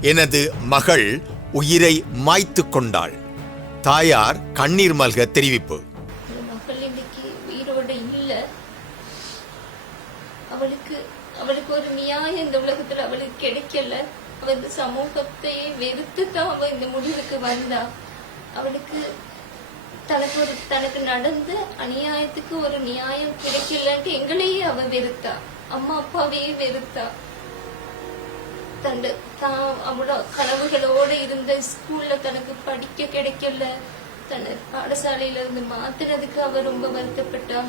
எனது மகள் உயிரை மாய்த்து கொண்டாள். தாயார் கண்ணீர் மல்க தெரிவிப்பு. அந்த மகள் இன்னைக்கு உயிரோட இல்லை. அவளுக்கு அவளுக்கு ஒரு நியாயம் இந்த உலகத்துல அவளுக்கு கிடைக்கல. அவ இந்த சமூகத்தையே வெறுத்து தான் அவ இந்த முடிவுக்கு வந்தா. அவளுக்கு தனக்கு ஒரு தனக்கு நடந்த அநியாயத்துக்கு ஒரு நியாயம் கிடைக்கலன்ட்டு எங்களையே அவ வெறுத்தா. அம்மா அப்பாவையே வெறுத்தா. தண்டு. தான் அவளோட கனவுகளோடு இருந்த ஸ்கூல்ல தனக்கு படிக்க கிடைக்கல. தன்னை பாடசாலையில இருந்து மாத்துறதுக்கு அவர் ரொம்ப வருத்தப்பட்டா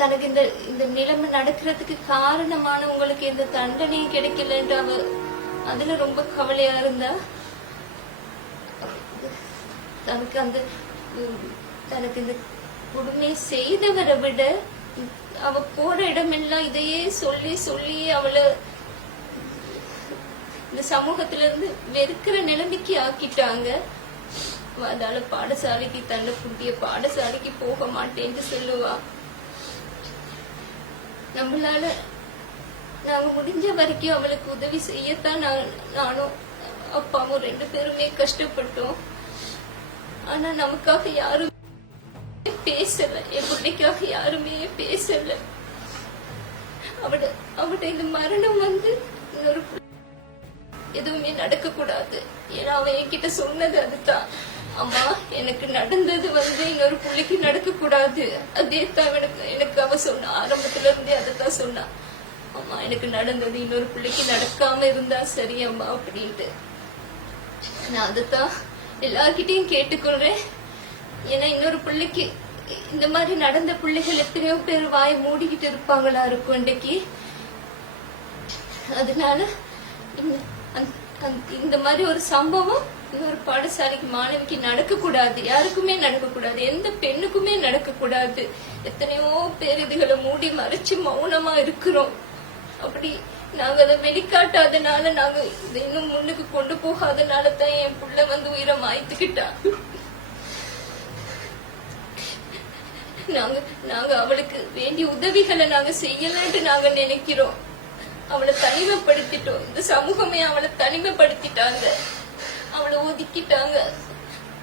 தனக்கு இந்த இந்த நிலைமை நடக்கிறதுக்கு காரணமான உங்களுக்கு எந்த தண்டனையும் கிடைக்கலன்ட்டு அவ அதுல ரொம்ப கவலையா இருந்தா? தனக்கு அந்த தனக்கு இந்த கொடுமை செய்தவரை விட அவ போற இடமெல்லாம் இதையே சொல்லி சொல்லி அவளை இந்த சமூகத்துல இருந்து வெறுக்கிற நிலைமைக்கு ஆக்கிட்டாங்க அதால பாடசாலைக்கு தன்னை புட்டிய பாடசாலைக்கு போக மாட்டேன்னு சொல்லுவா. நம்மளால நாங்க முடிஞ்ச வரைக்கும் அவளுக்கு உதவி செய்யத்தான் நானும் அப்பாவும் ரெண்டு பேருமே கஷ்டப்பட்டோம். ஆனா நமக்காக யாரும் பேசல. என் பிள்ளைக்காக யாருமே பேசல. அவட அவட இந்த மரணம் வந்து இன்னொரு எதுவுமே நடக்க கூடாது ஏன்னா அவன் என்கிட்ட சொன்னது அதுதான். அம்மா எனக்கு நடந்தது வந்து இன்னொரு பிள்ளைக்கு நடக்க கூடாது அதே தான் எனக்கு எனக்கு அவ சொன்னா ஆரம்பத்துல இருந்தே அதைத்தான் சொன்னா. அம்மா எனக்கு நடந்தது இன்னொரு பிள்ளைக்கு நடக்காம இருந்தா சரி அம்மா அப்படின்ட்டு. நான் அதைத்தான் எல்லார்கிட்டையும் கேட்டுக்கொள்றேன். ஏன்னா இன்னொரு பிள்ளைக்கு இந்த மாதிரி நடந்த பிள்ளைகள் எத்தனையோ பேர் வாய் மூடிக்கிட்டு இருப்பாங்களா இருக்கும் இன்றைக்கு? அதனால இந்த- இந்த மாதிரி ஒரு சம்பவம் இன்னொரு பாடசாலைக்கு மாணவிக்கு நடக்க கூடாது யாருக்குமே நடக்க கூடாது எந்த பெண்ணுக்குமே நடக்க கூடாது எத்தனையோ பேர் இதுகளை மூடி மறைச்சு மௌனமா இருக்கிறோம். அப்படி நாங்க அதை வெளிக்காட்டாதனால நாங்க இன்னும் முன்னுக்கு கொண்டு போகாதனால தான் என் புள்ள வந்து உயிரை மாய்த்துக்கிட்டா. நாங்க நாங்க அவளுக்கு வேண்டிய உதவிகளை நாங்க செய்யலன்ட்டு நாங்க நினைக்கிறோம். அவளை தனிமைப்படுத்திட்டோம். இந்த சமூகமே அவளை தனிமைப்படுத்திட்டாங்க. அவளை ஒதுக்கிட்டாங்க.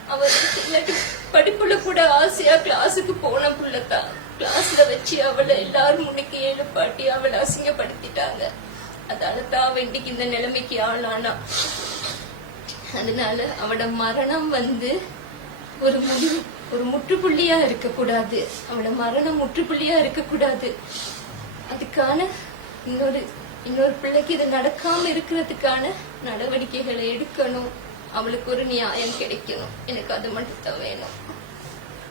அவ இல்லாட்டி படிப்புல கூட ஆசையா கிளாஸுக்கு போன புள்ளத்தான் கிளாஸ்ல வச்சு அவளை எல்லாரும் முன்னுக்கு எழுப்பாட்டி அவளை அசிங்கப்படுத்திட்டாங்க. அதால தான் அவ இன்னைக்கு இந்த நிலைமைக்கு ஆளானா. அதனால அவட மரணம் வந்து ஒரு முடிவு ஒரு முற்றுப்புள்ளியா இருக்கக்கூடாது. அவளோட மரணம் முற்றுப்புள்ளியா இருக்கக்கூடாது. அதுக்கான இன்னொரு இன்னொரு பிள்ளைக்கு இது நடக்காம இருக்கிறதுக்கான நடவடிக்கைகளை எடுக்கணும். அவளுக்கு ஒரு நியாயம் கிடைக்கணும். எனக்கு அது மட்டும் தான் வேணும்.